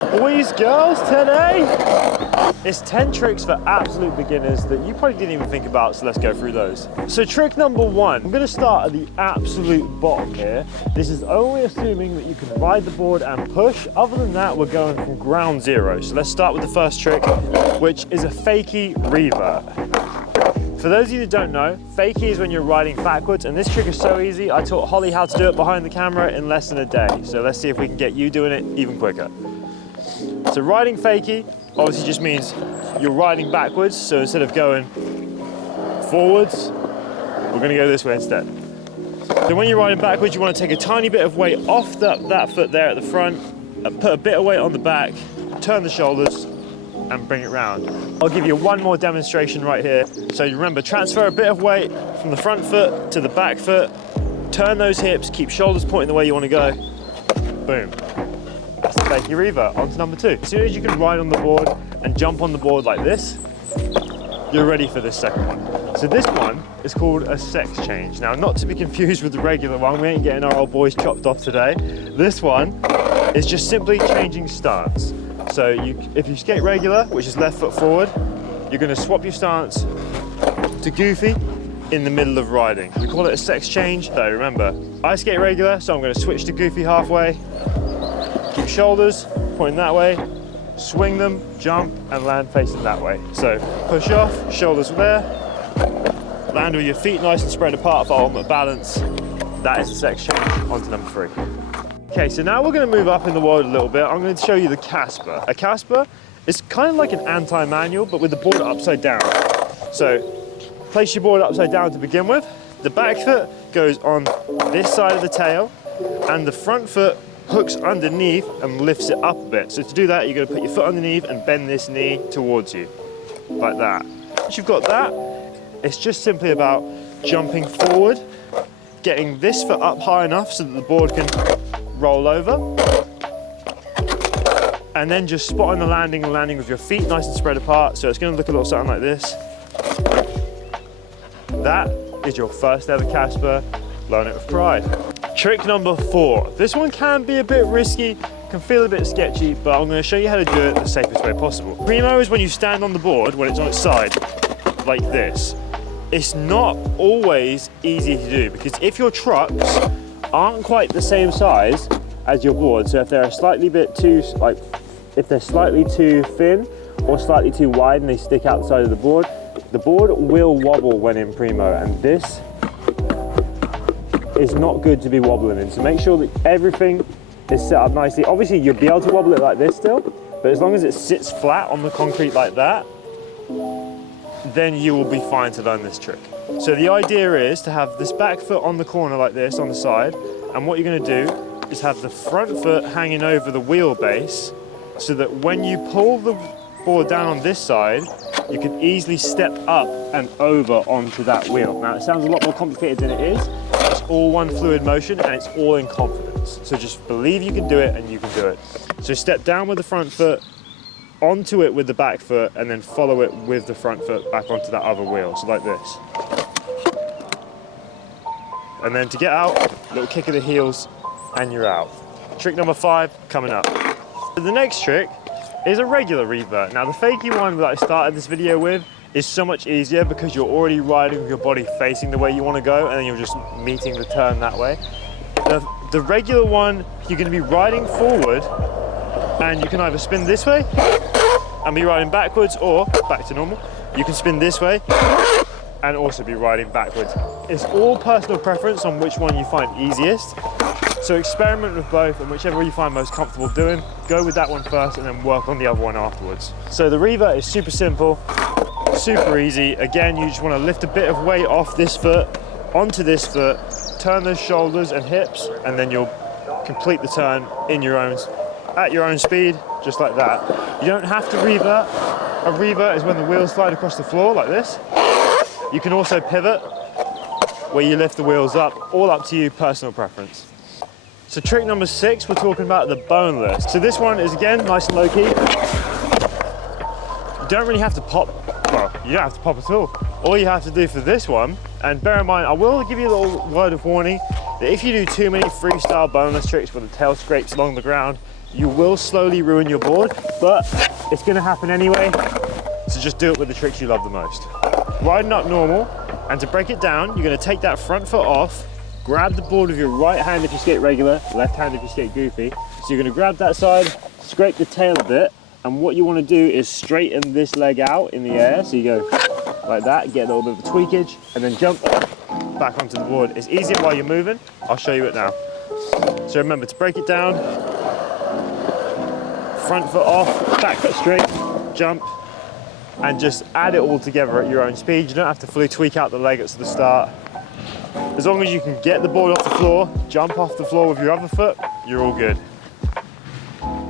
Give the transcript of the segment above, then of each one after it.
Boys, girls, today it's 10 tricks for absolute beginners that you probably didn't even think about, so let's go through those. So trick number one, I'm gonna start at the absolute bottom here. This is only assuming that you can ride the board and push. Other than that, we're going from ground zero. So let's start with the first trick, which is a fakie revert. For those of you that don't know, fakie is when you're riding backwards, and this trick is so easy, I taught Holly how to do it behind the camera in less than a day. So let's see if we can get you doing it even quicker. So riding fakie obviously just means you're riding backwards, so instead of going forwards, we're gonna go this way instead. So when you're riding backwards, you wanna take a tiny bit of weight off that foot there at the front, put a bit of weight on the back, turn the shoulders, and bring it round. I'll give you one more demonstration right here. So you remember, transfer a bit of weight from the front foot to the back foot, turn those hips, keep shoulders pointing the way you wanna go, boom. That's the fakie revert. On to number two. As soon as you can ride on the board and jump on the board like this, you're ready for this second one. So this one is called a sex change. Now, not to be confused with the regular one, we ain't getting our old boys chopped off today. This one is just simply changing stance. So if you skate regular, which is left foot forward, you're gonna swap your stance to goofy in the middle of riding. We call it a sex change. So remember, I skate regular, so I'm gonna switch to goofy halfway. Keep shoulders pointing that way, swing them, jump, and land facing that way. So push off, shoulders there, land with your feet nice and spread apart for ultimate balance. That is the sex change. On to number three. Okay, so now we're gonna move up in the world a little bit. I'm gonna show you the Casper. A Casper is kind of like an anti-manual, but with the board upside down. So place your board upside down to begin with. The back foot goes on this side of the tail, and the front foot hooks underneath and lifts it up a bit. So to do that, you're gonna put your foot underneath and bend this knee towards you, like that. Once you've got that, it's just simply about jumping forward, getting this foot up high enough so that the board can roll over, and then just spotting the landing and landing with your feet nice and spread apart. So it's gonna look a little something like this. That is your first ever Casper. Learn it with pride. Trick number four. This one can be a bit risky, can feel a bit sketchy, but I'm going to show you how to do it the safest way possible. Primo is when you stand on the board, when it's on its side, like this. It's not always easy to do, because if your trucks aren't quite the same size as your board, so if they're slightly too thin or slightly too wide and they stick outside of the board will wobble when in primo, and this is not good to be wobbling in. So make sure that everything is set up nicely. Obviously you'll be able to wobble it like this still, but as long as it sits flat on the concrete like that, then you will be fine to learn this trick. So the idea is to have this back foot on the corner like this on the side, and what you're going to do is have the front foot hanging over the wheelbase, so that when you pull the board down on this side, you can easily step up and over onto that wheel. Now it sounds a lot more complicated than it is. It's all one fluid motion and it's all in confidence. So just believe you can do it, and you can do it. So step down with the front foot, onto it with the back foot, and then follow it with the front foot back onto that other wheel. So like this. And then to get out, little kick of the heels and you're out. Trick number five coming up. The next trick is a regular revert. Now the fakie one that I started this video with is so much easier because you're already riding with your body facing the way you want to go, and then you're just meeting the turn that way. The regular one, you're going to be riding forward, and you can either spin this way and be riding backwards, or back to normal. You can spin this way and also be riding backwards. It's all personal preference on which one you find easiest. So experiment with both, and whichever you find most comfortable doing, go with that one first and then work on the other one afterwards. So the revert is super simple, super easy. Again, you just want to lift a bit of weight off this foot onto this foot, turn those shoulders and hips, and then you'll complete the turn at your own speed, just like that. You don't have to revert. A revert is when the wheels slide across the floor like this. You can also pivot, where you lift the wheels up, all up to you, personal preference. So trick number six, we're talking about the boneless. So this one is, again, nice and low key. You don't really have to pop, well, you don't have to pop at all. All you have to do for this one, and bear in mind, I will give you a little word of warning, that if you do too many freestyle boneless tricks where the tail scrapes along the ground, you will slowly ruin your board, but it's gonna happen anyway, so just do it with the tricks you love the most. Riding up normal, and to break it down, you're gonna take that front foot off, grab the board with your right hand if you skate regular, left hand if you skate goofy. So you're gonna grab that side, scrape the tail a bit, and what you wanna do is straighten this leg out in the air. So you go like that, get a little bit of a tweakage, and then jump back onto the board. It's easier while you're moving. I'll show you it now. So remember to break it down, front foot off, back foot straight, jump, and just add it all together at your own speed. You don't have to fully tweak out the leg at the start. As long as you can get the board off the floor, jump off the floor with your other foot, you're all good.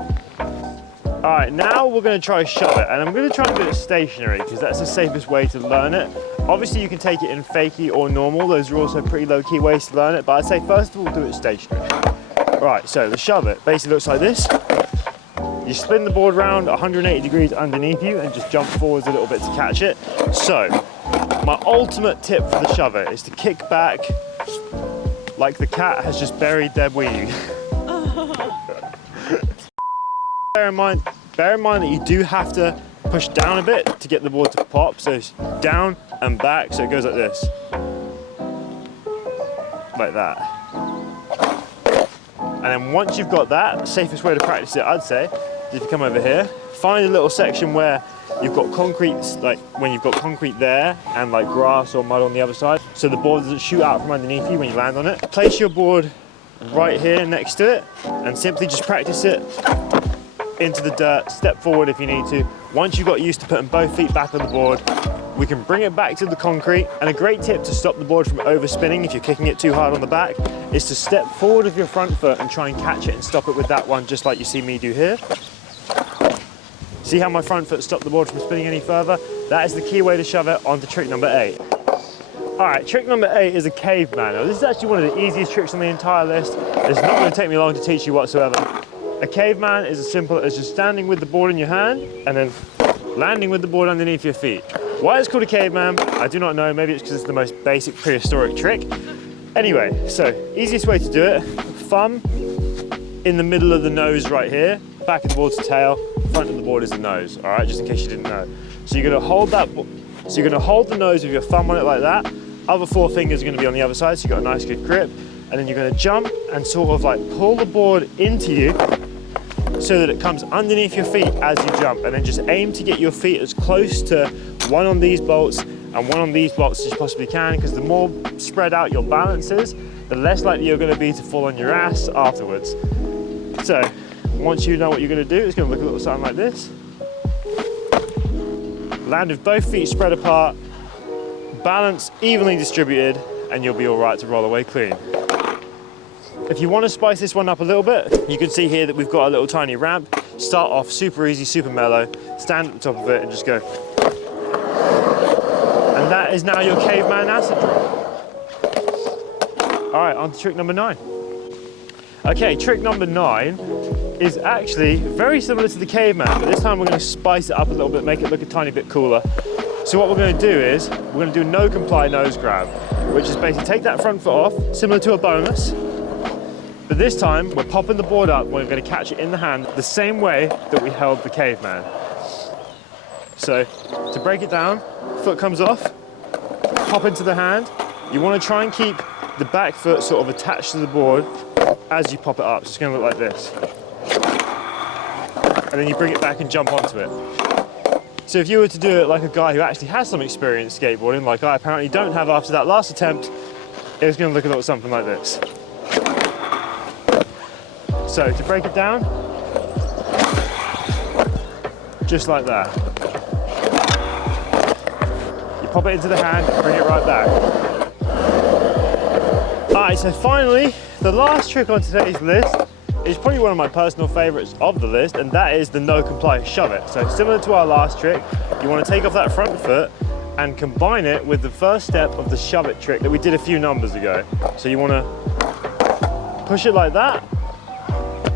All right, now we're gonna try shove it, and I'm gonna try and do it stationary because that's the safest way to learn it. Obviously you can take it in fakie or normal, those are also pretty low-key ways to learn it, but I'd say first of all do it stationary. All right, so the shove it basically looks like this. You spin the board around 180 degrees underneath you and just jump forwards a little bit to catch it. So, my ultimate tip for the shove it is to kick back like the cat has just buried their weenie. Bear in mind that you do have to push down a bit to get the board to pop. So it's down and back, so it goes like this. Like that. And then once you've got that, the safest way to practice it, I'd say, is if you come over here, find a little section where you've got concrete, like when you've got concrete there and like grass or mud on the other side, so the board doesn't shoot out from underneath you when you land on it. Place your board right here next to it and simply just practice it into the dirt, step forward if you need to. Once you've got used to putting both feet back on the board, we can bring it back to the concrete. And a great tip to stop the board from overspinning if you're kicking it too hard on the back is to step forward with your front foot and try and catch it and stop it with that one, just like you see me do here. See how my front foot stopped the board from spinning any further? That is the key way to shove it onto trick number 8. All right, trick number 8 is a caveman. Now, this is actually one of the easiest tricks on the entire list. It's not going to take me long to teach you whatsoever. A caveman is as simple as just standing with the board in your hand and then landing with the board underneath your feet. Why it's called a caveman, I do not know. Maybe it's because it's the most basic prehistoric trick. Anyway, so easiest way to do it, thumb in the middle of the nose right here, back of the board's tail, front of the board is the nose, all right, just in case you didn't know. So you're gonna hold that, so you're gonna hold the nose with your thumb on it like that. Other 4 fingers are gonna be on the other side, so you've got a nice good grip. And then you're gonna jump and sort of like pull the board into you so that it comes underneath your feet as you jump. And then just aim to get your feet as close to one on these bolts and one on these bolts as you possibly can, because the more spread out your balance is, the less likely you're gonna be to fall on your ass afterwards. So once you know what you're gonna do, it's gonna look a little something like this. Land with both feet spread apart, balance evenly distributed, and you'll be all right to roll away clean. If you want to spice this one up a little bit, you can see here that we've got a little tiny ramp. Start off super easy, super mellow, stand at the top of it and just go. And that is now your caveman acid drop. All right, on to trick number 9. Okay, trick number 9 is actually very similar to the caveman, but this time we're going to spice it up a little bit, make it look a tiny bit cooler. So what we're going to do is, we're going to do no comply nose grab, which is basically take that front foot off, similar to a bonus. But this time, we're popping the board up, we're going to catch it in the hand the same way that we held the caveman. So, to break it down, foot comes off, pop into the hand. You want to try and keep the back foot sort of attached to the board as you pop it up. So it's going to look like this. And then you bring it back and jump onto it. So if you were to do it like a guy who actually has some experience skateboarding, like I apparently don't have after that last attempt, it's going to look a little something like this. So to break it down, just like that. You pop it into the hand, bring it right back. All right, so finally, the last trick on today's list is probably one of my personal favorites of the list, and that is the no comply shove it. So similar to our last trick, you want to take off that front foot and combine it with the first step of the shove it trick that we did a few numbers ago. So you want to push it like that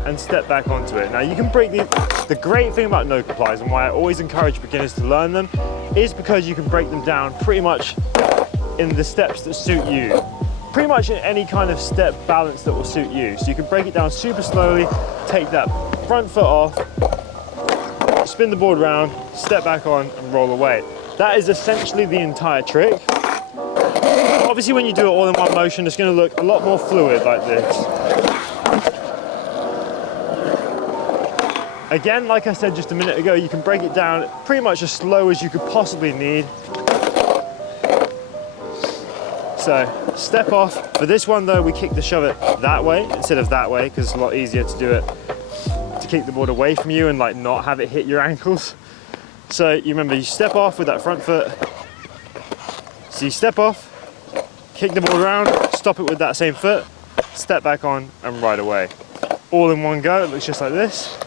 and step back onto it. Now you can break the great thing about no complies and why I always encourage beginners to learn them is because you can break them down pretty much in the steps that suit you. pretty much in any kind of step balance that will suit you. So you can break it down super slowly, take that front foot off, spin the board around, step back on and roll away. That is essentially the entire trick. Obviously when you do it all in one motion, it's going to look a lot more fluid like this. Again, like I said just a minute ago, you can break it down pretty much as slow as you could possibly need. So, step off. For this one though, we kick the shove it that way instead of that way because it's a lot easier to do it, to kick the board away from you and like not have it hit your ankles. So you remember, you step off with that front foot. So you step off, kick the board around, stop it with that same foot, step back on and ride away. All in one go, it looks just like this.